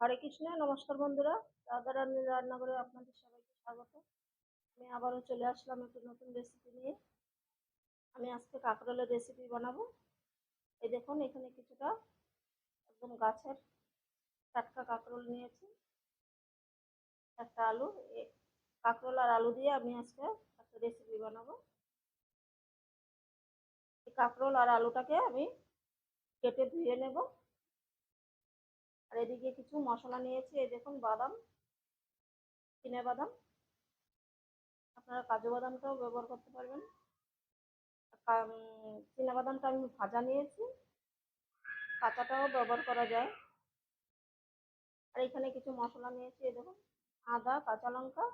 হরে কৃষ্ণ, নমস্কার বন্ধুরা। রাধা রানী রান্নাঘরে আপনাদের সবাইকে স্বাগত। আমি আবারও চলে আসলাম একটু নতুন রেসিপি নিয়ে। আমি আজকে কাঁকরোলের রেসিপি বানাবো। এই দেখুন, এখানে কিছুটা একদম গাছের টাটকা কাঁকরোল নিয়েছি, একটা আলু। কাঁকরোল আর আলু দিয়ে আমি আজকে একটা রেসিপি বানাবো। এই কাঁকরোল আর আলুটাকে আমি কেটে ধুয়ে নেব। আর এদিকে কিছু মশলা নিয়েছি। এই দেখুন, বাদাম, চিনে বাদাম, আপনারা কাজু বাদামটাও ব্যবহার করতে পারবেন। চিনা বাদামটা আমি ভাজা নিয়েছি, কাঁচাটাও ব্যবহার করা যায়। আর এখানে কিছু মশলা নিয়েছি। এই দেখুন, আদা, কাঁচা লঙ্কা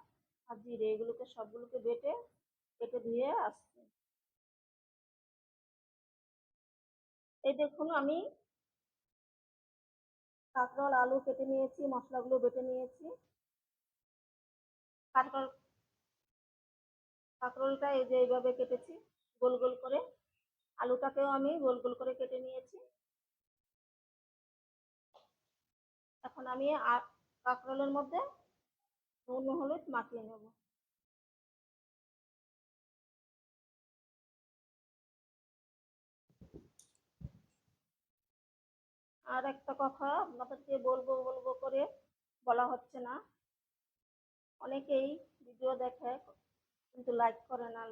আর জিরে, এগুলোকে সবগুলোকে কেটে ধুয়ে আসছি। এই দেখুন, আমি কাঁকরোল আলু কেটে নিয়েছি, মশলাগুলো বেটে নিয়েছি। কাঁকরোলটা এই যে এইভাবে কেটেছি গোল গোল করে। আলুটাকেও আমি গোল গোল করে কেটে নিয়েছি। এখন আমি কাঁকরোলের মধ্যে নুন হলুদ মাখিয়ে নেব। আর একটা কথা আপনাদেরকে বলবো বলবো করে বলা হচ্ছে না। অনেকেই ভিডিও দেখে কিন্তু লাইক করে না।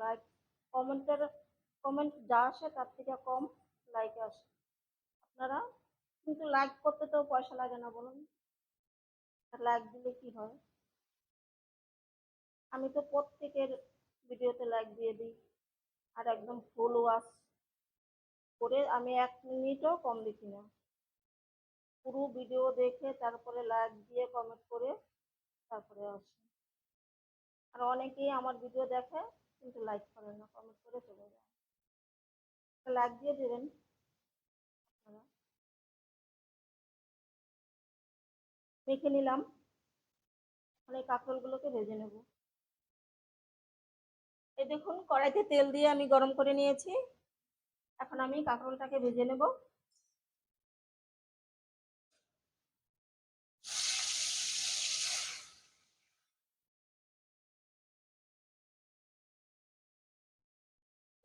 কমেন্ট যা আসে তার থেকে কম লাইক আসে। আপনারা কিন্তু লাইক করতে তো পয়সা লাগে না, বলুন? লাইক দিলে কি হয়? আমি তো প্রত্যেকের ভিডিওতে লাইক দিয়ে দিই। আর একদম ফুল ওয়াচ করে আমি 1 মিনিটও কম দেখি না। পুরো ভিডিও দেখে তারপরে লাইক দিয়ে কমেন্ট করে তারপরে আসি। আর অনেকেই আমার ভিডিও দেখে কিন্তু লাইক করে না, কমেন্ট করে চলে যায়। লাইক দিয়ে দেবেন আপনারা। মেখে নিলাম। এখন এই কাঁকরোলগুলোকে ভেজে নেব। এই দেখুন, কড়াইতে তেল দিয়ে আমি গরম করে নিয়েছি। এখন আমি কাঁকরোলটাকে ভেজে নেব।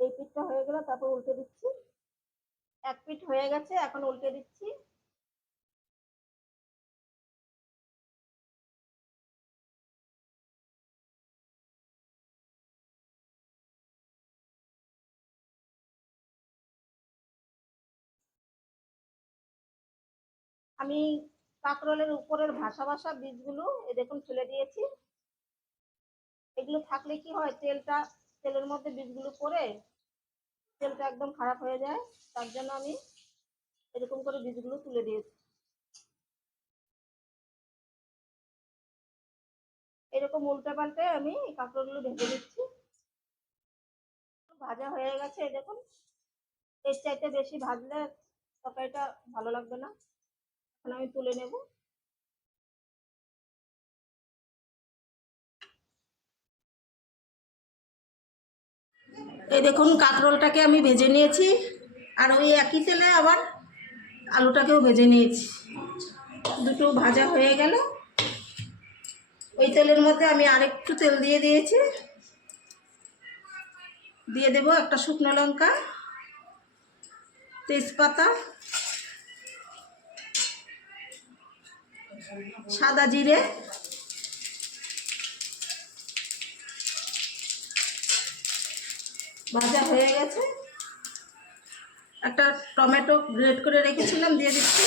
এই পিঠটা হয়ে গেলে তারপর উল্টে দিচ্ছি। এক পিঠ হয়ে গেছে, এখন উল্টে দিচ্ছি। আমি কাঁকরোলের উপরের ভাসা ভাসা বীজগুলো এই দেখুন ফেলে দিয়েছি। এগুলো থাকলে কি হয়, তেলের মধ্যে বীজগুলো পড়ে তেলটা একদম খারাপ হয়ে যায়। তার জন্য আমি এরকম করে বীজগুলো তুলে দিয়েছি। এরকম উল্টে পাল্টে আমি কাঁকরোলগুলো ভেজে নিচ্ছি। ভাজা হয়ে গেছে। এই দেখুন, এর চাইতে বেশি ভাজলে তরকারিটা ভালো লাগবে না। এখন আমি তুলে নেব। এই দেখুন, কাঁকরোলটাকে আমি ভেজে নিয়েছি। আর ওই একই তেলে আবার আলুটাকেও ভেজে নিয়েছি। দুটো ভাজা হয়ে গেল। ওই তেলের মধ্যে আমি আরেকটু তেল দিয়ে দিয়েছি। দিয়ে দেব একটা শুকনো লঙ্কা, তেজপাতা, সাদা জিরে, ভাজা হয়ে গেছে। একটা টমেটো গ্রেট করে রেখেছিলাম, দিয়ে দিচ্ছি।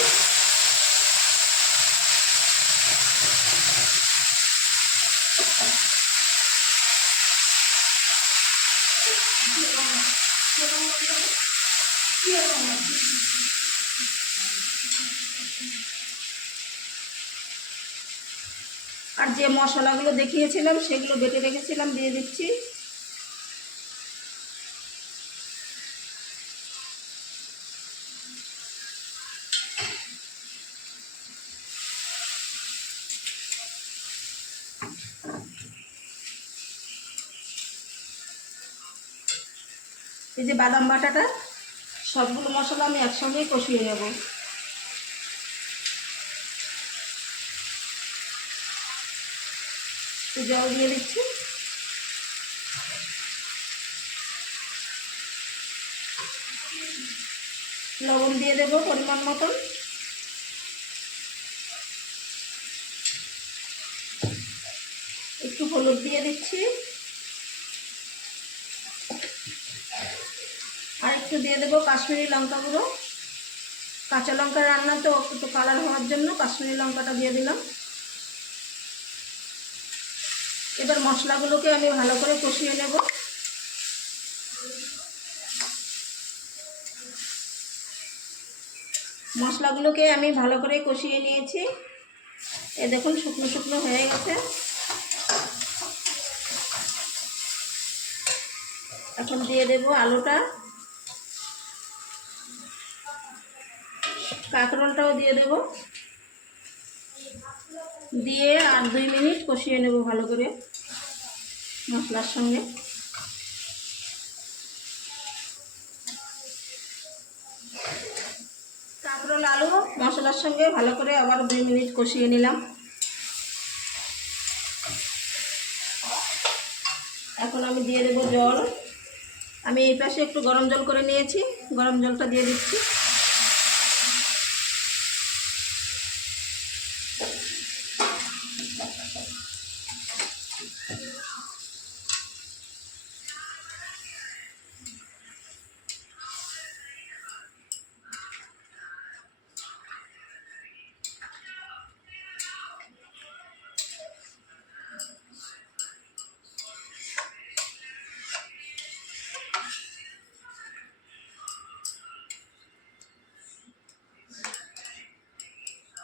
আর যে মশলাগুলো দেখিয়েছিলাম সেগুলো বেটে রেখেছিলাম, দিয়ে দিচ্ছি। এই যে বাদাম বাটাটা, সবগুলো মশলা আমি একসঙ্গেই কষিয়ে নেব। জল দিয়ে দিচ্ছি। লবণ দিয়ে দেবো পরিমাণ মতন। একটু হলুদ দিয়ে দিচ্ছি, আর একটু দিয়ে দেবো কাশ্মীরি লঙ্কা গুঁড়ো। কাঁচা লঙ্কা রান্না তো একটু কালার হওয়ার জন্য কাশ্মীরি লঙ্কাটা দিয়ে দিলাম। এবার মশলাগুলোকে আমি ভালো করে কষিয়ে নেব। মশলাগুলোকে আমি ভালো করে কষিয়ে নিয়েছি। এই দেখুন শুকনো শুকনো হয়ে গেছে। এখন দিয়ে দেব আলুটা, কাঁকরোলটাও দিয়ে দেব, দিয়ে আর 2 মিনিট কষিয়ে নেব ভালো করে মশলার সঙ্গে। কাঁকরোল আলু মশলার সঙ্গে ভালো করে আবার 2 মিনিট কষিয়ে নিলাম। এখন আমি দিয়ে দেব জল। আমি এই পাশে একটু গরম জল করে নিয়েছি, গরম জলটা দিয়ে দিচ্ছি।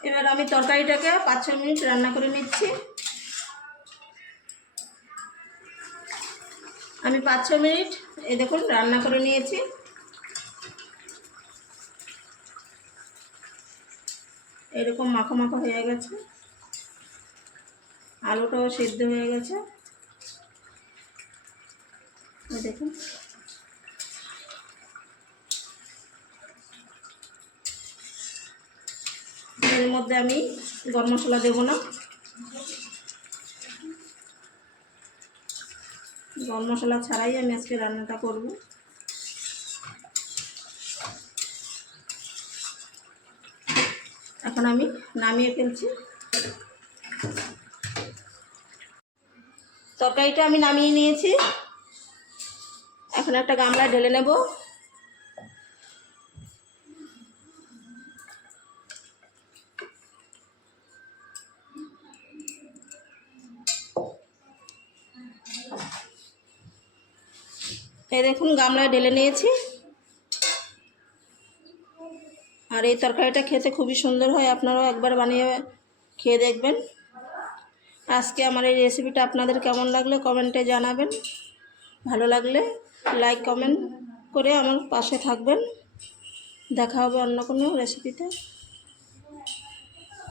এবার আমি তরকারিটাকে 5-6 মিনিট রান্না করে নিচ্ছি। আমি 5-6 মিনিট এই দেখুন রান্না করে নিয়েছি। এরকম মাখো মাখো হয়ে গেছে, আলুটাও সিদ্ধ হয়ে গেছে। দেখুন এর মধ্যে আমি গরম মশলা দেবো না, গরম মশলা ছাড়াই আমি আজকে রান্নাটা করব। এখন আমি নামিয়ে ফেলছি। তরকারিটা আমি নামিয়ে নিয়েছি। এখন একটা গামলায় ঢেলে নেব। এই দেখুন গামলায় ঢেলে নিয়েছি। আর এই তরকারিটা খেতে খুবই সুন্দর হয়, আপনারাও একবার বানিয়ে খেয়ে দেখবেন। আজকে আমার এই রেসিপিটা আপনাদের কেমন লাগলো কমেন্টে জানাবেন। ভালো লাগলে লাইক কমেন্ট করে আমার পাশে থাকবেন। দেখা হবে অন্য কোনো রেসিপিতে।